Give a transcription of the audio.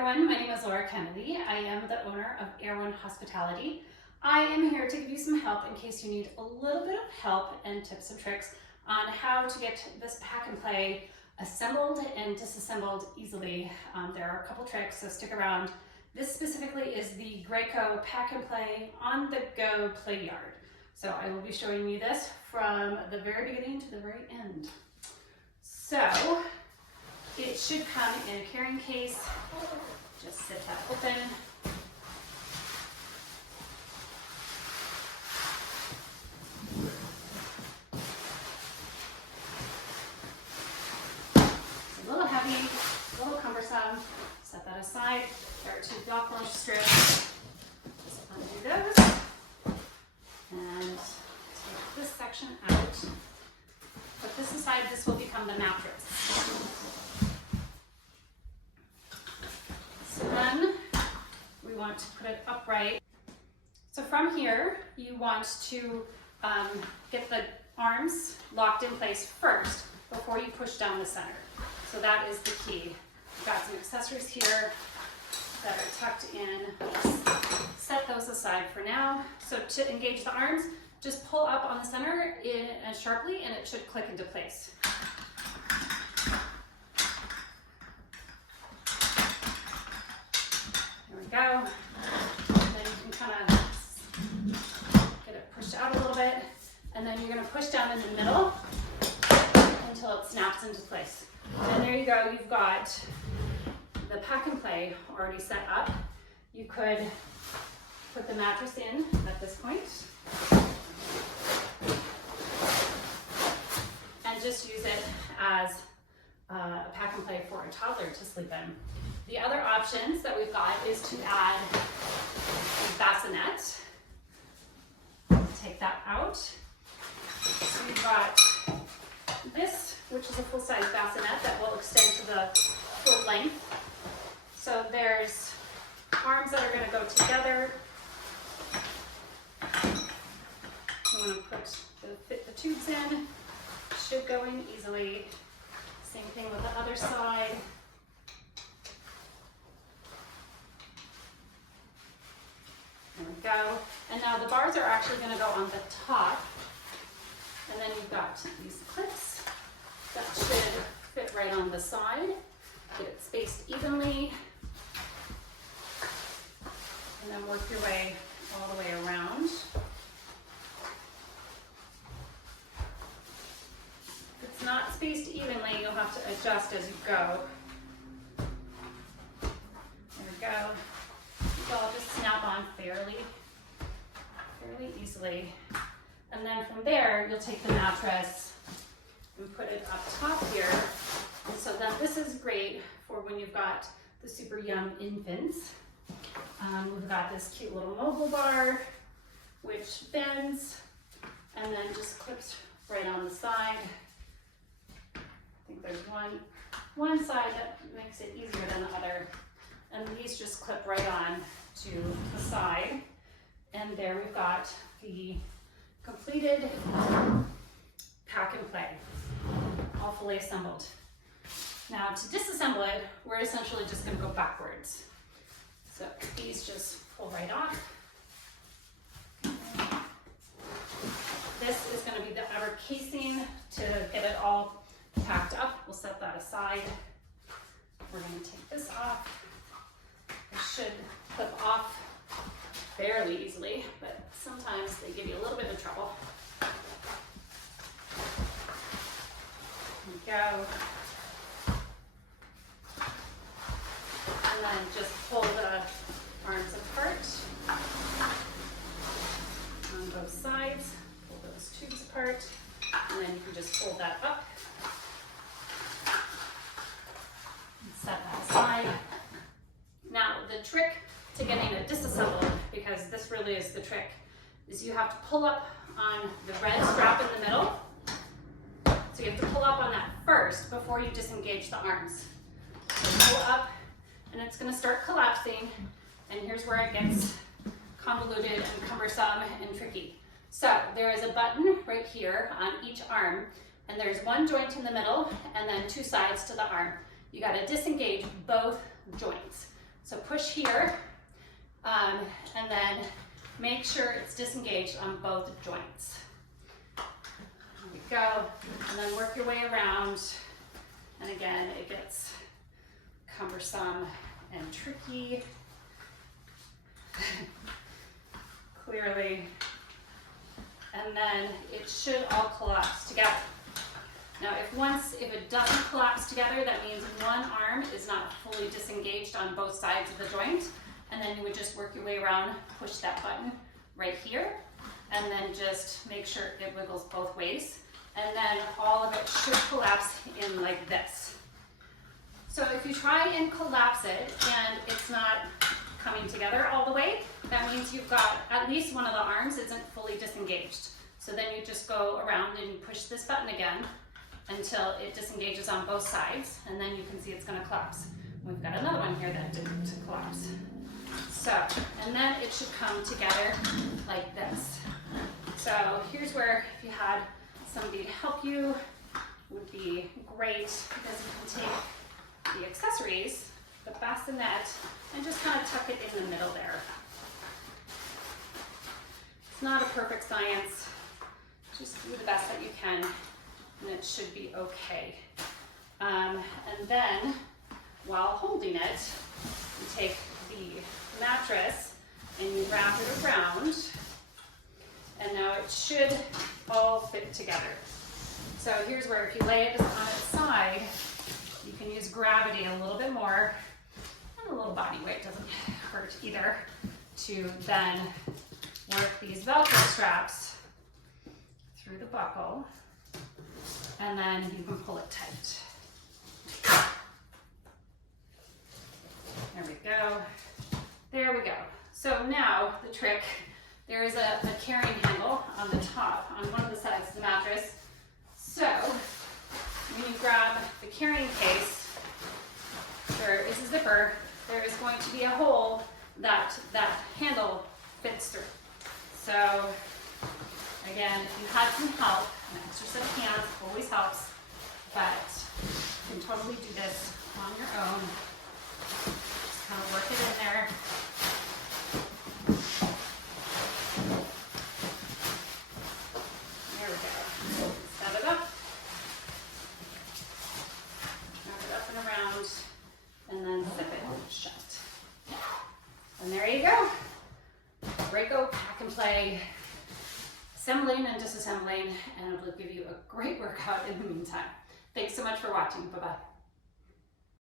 everyone, my name is Laura Kennedy. I am the owner of Air One Hospitality. I am here to give you some help in case you need a little bit of help and tips and tricks on how to get this pack and play assembled and disassembled easily. There are a couple tricks, so stick around. This specifically is the Graco Pack and Play on the Go PlayYard. So I will be showing you this from the very beginning to the very end. So it should come in a carrying case. Just sit that open. It's a little heavy, a little cumbersome. Set that aside. There are 2 block lunch strips. Just undo those. And take this section out. Put this aside. This will become the mattress. So then we want to put it upright. So from here, you want to get the arms locked in place first before you push down the center. So that is the key. I've got some accessories here that are tucked in. Set those aside for now. So to engage the arms, just pull up on the center sharply and it should click into place. There we go. Then you can kind of get it pushed out a little bit, and then you're going to push down in the middle until it snaps into place. And there you go. You've got the pack and play already set up. You could put the mattress in at this point and just use it as a pack and play for a toddler to sleep in. The other options that we've got is to add a bassinet. Take that out. So we've got this, which is a full-size bassinet that will extend to the full length. So there's arms that are going to go together. You want to fit the tubes in. Should go in easily. Same thing with the other side. There we go. And now the bars are actually going to go on the top. And then you've got these clips that should fit right on the side. Get it spaced evenly. And then work your way all the way around. If it's not spaced evenly, you'll have to adjust as you go. There we go. They'll just snap on fairly easily. And then from there, you'll take the mattress and put it up top here. And so then this is great for when you've got the super young infants. We've got this cute little mobile bar, which bends and then just clips right on the side. I think there's one side that makes it easier than the other. And these just clip right on to the side. And there we've got the completed pack and play, all fully assembled. Now to disassemble it, we're essentially just going to go backwards. So these just pull right off. This is going to be the outer casing to get it all packed up. We'll set that aside. We're going to take this off. It should clip off fairly easily, but sometimes they give you a little bit of trouble. There we go. And then just pull the arms apart on both sides. Pull those tubes apart, and then you can just fold that up and set that aside. Now the trick to getting it disassembled, because this really is the trick, is you have to pull up on the red strap in the middle. So you have to pull up on that first before you disengage the arms. So pull up and it's going to start collapsing, and here's where it gets convoluted and cumbersome and tricky. So there is a button right here on each arm, and there's one joint in the middle and then 2 sides to the arm. You got to disengage both joints. So push here, and then make sure it's disengaged on both joints. There we go, and then work your way around. And again, it gets cumbersome and tricky. Clearly. And then it should all collapse together. Now, if it doesn't collapse together, that means one arm is not fully disengaged on both sides of the joint. And then you would just work your way around, push that button right here, and then just make sure it wiggles both ways. And then all of it should collapse in like this. So if you try and collapse it and it's not coming together all the way, that means you've got at least one of the arms isn't fully disengaged. So then you just go around and you push this button again until it disengages on both sides, and then you can see it's going to collapse. We've got another one here that didn't collapse. So, and then it should come together like this. So here's where if you had somebody to help you would be great, because you can take the accessories, the bassinet, and just kind of tuck it in the middle there. It's not a perfect science. Just do the best that you can, and it should be okay. And then, while holding it, you take the mattress and you wrap it around, and now it should all fit together. So here's where if you lay it on its side, you can use gravity a little bit more, and a little body weight doesn't hurt either, to then work these Velcro straps through the buckle, and then you can pull it tight. There we go. There we go. So now the trick, there is a carrying handle on the top, on one of the sides of the mattress. So when you grab the carrying case, there is a zipper. There is going to be a hole that handle fits through. So again, if you had some help, an extra set of hands always helps, but you can totally do this on your own. Just kind of work it in there. There we go. Set it up. Wrap it up and around, and then zip it shut. And there you go. Graco Pack and Play, assembling and disassembling, and it will give you a great workout in the meantime. Thanks so much for watching. Bye-bye.